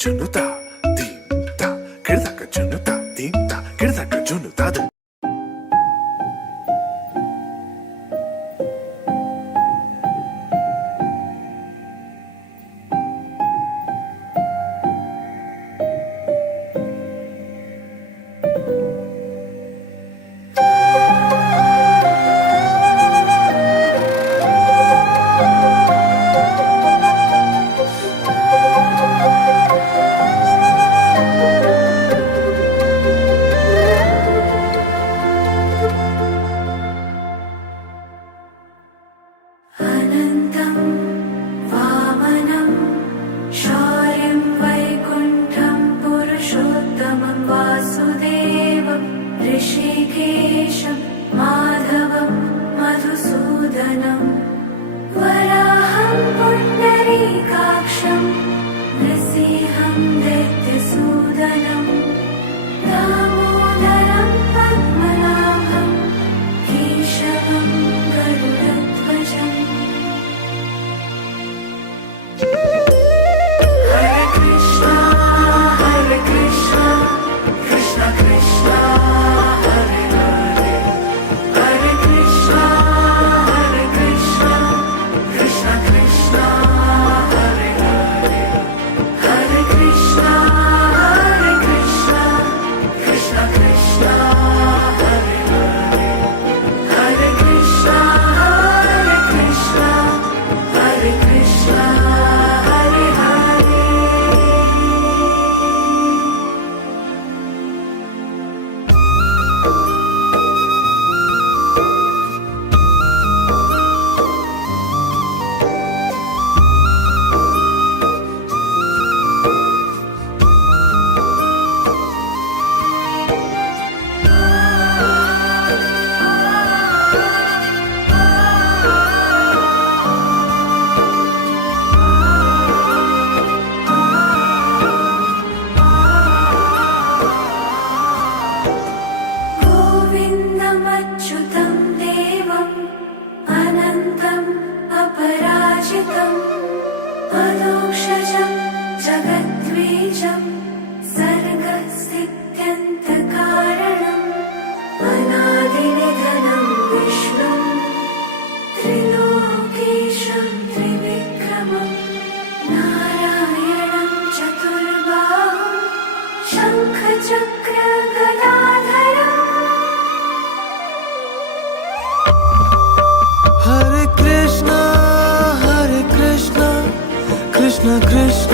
junuta, dinta, kirdaka junuta, dinta, kirdaka junuta. ऋषिकेशं माधवं मधुसूदनं वराहं पुण्डरीकाक्षं नृसिंहं दैत्यसूदनं दामोदरं पद्मनाभं केशवं गरुडध्वजम् हरे कृष्णा कृष्ण कृष्ण हरे हरे हरे कृष्णा कृष्ण कृष्ण हरे हरे हरे कृष्णा कृष्ण कृष्ण हरे हरे हरे कृष्णा हरे कृष्णा हरे हरे। गोविन्दमच्युतं देवम् अनन्तम् अपराजितम् अदोक्षजं जगद्बीजं सर्गसिद्ध्यन्तकारणम् अनादिनिधनं विष्णुं त्रिलोकेशं त्रिविक्रमं नारायणं चतुर्बाहुं शङ्खचक्रगदाधरम्। Hare Krishna, Krishna Krishna